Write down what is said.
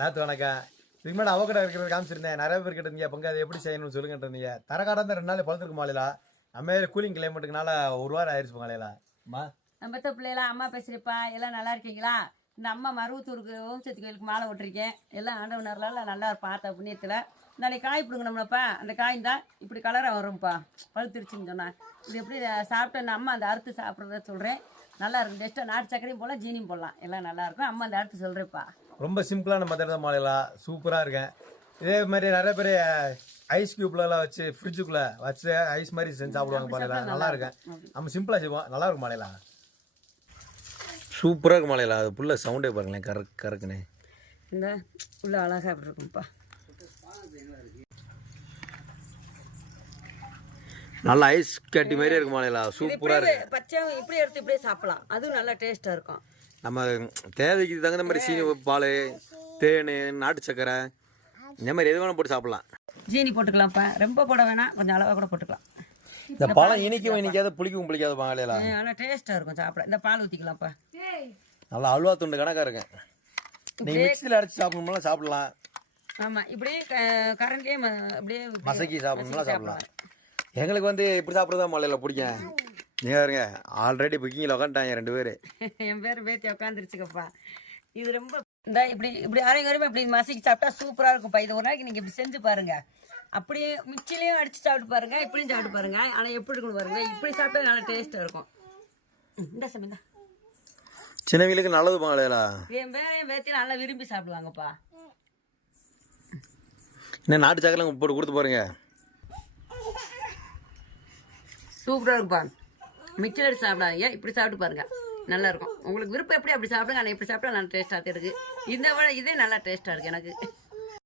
எல்லாத்துக்கும் வணக்கம். இதுக்கு மேலே அவகடா இருக்கிறத காமிச்சிருந்தேன். நிறைய பேர் கிட்ட இருந்தீங்க பங்கு அதை எப்படி செய்யணும்னு சொல்லுங்கட்டு இருந்தீங்க. தரக்காடாக தான் 2 நாள் பழுத்துருக்கு மாலையில. நம்ம கூலிங் கிளைமேட்டுக்குனால 1 வாரம் ஆயிடுச்சு மாலையில. அம்மா நம்ம பிள்ளைகளா அம்மா பேசுறப்பா எல்லாம் நல்லா இருக்கீங்களா? இந்த அம்மா மருவத்தூருக்கு ஓம்சக்தி கோயிலுக்கு மாலை விட்டுருக்கேன். எல்லாம் ஆண்டவனர்லாம் நல்லா பார்த்த புண்ணியத்தில் நாளைக்கு காய் பிடுங்கணும்னப்பா. அந்த காய் தான் இப்படி கலராக வரும்ப்பா, பழுத்துருச்சுன்னு சொன்னேன். இது எப்படி சாப்பிட்ட அம்மா அந்த அறுத்து சாப்பிட்றத சொல்கிறேன். நல்லா இருக்கும் டேஸ்ட்டாக. நாட்டு சக்கரையும் போடலாம், ஜீனியும் போடலாம், எல்லாம் நல்லாயிருக்கும். அம்மா அந்த அறுத்து சொல்கிறேப்பா. ரொம்ப சிம்பிளான மெத்தட் தான் மாலையில. சூப்பராக இருக்கேன். இதே மாதிரி நிறைய பேர் ஐஸ் கியூப்லாம் வச்சு ஃப்ரிட்ஜுக்குள்ளே வச்சு ஐஸ் மாதிரி செஞ்சு சாப்பிடுவாங்க மாலையில. நல்லா இருக்கேன். நம்ம சிம்பிளாக செய்வோம், நல்லா இருக்கும் மாலையில. சூப்பராக இருக்கும் மாலையில. அது புள்ள சவுண்டே பாருங்களேன், கறக்குன்னு இந்த உள்ள அழகாக அப்படி இருக்கும்ப்பா. நல்லா ஐஸ் கட்டி மாதிரியே இருக்கும் மாலையில. சூப்பராக இருக்கு. பச்சை இப்படி எடுத்து இப்படியே சாப்பிடலாம், அதுவும் நல்லா டேஸ்ட்டாக இருக்கும். நம்ம தேவைக்கு தகுந்த மாதிரி சீனி, பால், தேன், நாட்டு சக்கரை இந்த மாதிரி எது வேணால் போட்டு சாப்பிடலாம். ஜீனி போட்டுக்கலாம்ப்பா, ரொம்ப போட வேணாம், கொஞ்சம் அளவாக கூட போட்டுக்கலாம். இந்த பழம் இனிக்கும் இனிக்காத புளிக்கும் புளிக்காத மாலையில நல்லா டேஸ்ட்டாக இருக்கும் சாப்பிட. இந்த பால் ஊற்றிக்கலாம்ப்பா. நல்லா அல்வா துண்டு கணக்காக இருக்கும். நீங்கள் மிக்சியில் அரைச்சி சாப்பிடணும்லாம் சாப்பிடலாம். ஆமாம், இப்படியே கரண்ட்லேயே அப்படியே மசக்கி சாப்பிடணும்லாம் சாப்பிடலாம். எங்களுக்கு வந்து இப்படி சாப்பிட்றதா மாலையில் பிடிக்கும். நீங்கள் இருங்க, ஆல்ரெடி புக்கிங்கில் உட்காந்துட்டாங்க 2 பேர். என் பேர் பேத்தி உட்காந்துருச்சுக்கப்பா. இது ரொம்ப இந்த இப்படி அரைவரும் இப்படி மசக்கி சாப்பிட்டா சூப்பராக இருக்கும்ப்பா. இது ஒரு நாளைக்கு நீங்கள் இப்படி செஞ்சு பாருங்க. அப்படியே மிக்சிலையும் அடித்து சாப்பிட்டு பாருங்க, இப்படியும் சாப்பிட்டு பாருங்க. ஆனால் எப்படி இருக்குன்னு பாருங்க. இப்படி சாப்பிட்டா நல்லா டேஸ்ட்டாக இருக்கும். இந்த சமையல் தான் சின்னவங்களுக்கு நல்லது மாலையில. என் பேத்தி நல்லா விரும்பி சாப்பிடுவாங்கப்பா. இன்னும் நாட்டு சக்கரை போட்டு கொடுத்து பாருங்க, சூப்பராக இருக்குப்பா. மிக்சர் அடிச்சு சாப்பிடாதீங்க, இப்படி சாப்பிட்டு பாருங்க, நல்லா இருக்கும். உங்களுக்கு விருப்பம் எப்படி அப்படி சாப்பிடுங்க. ஆனால் இப்படி சாப்பிட்டா நல்லா டேஸ்ட்டாக இருக்குது. இந்த விட இதே நல்லா டேஸ்ட்டாக இருக்குது எனக்கு.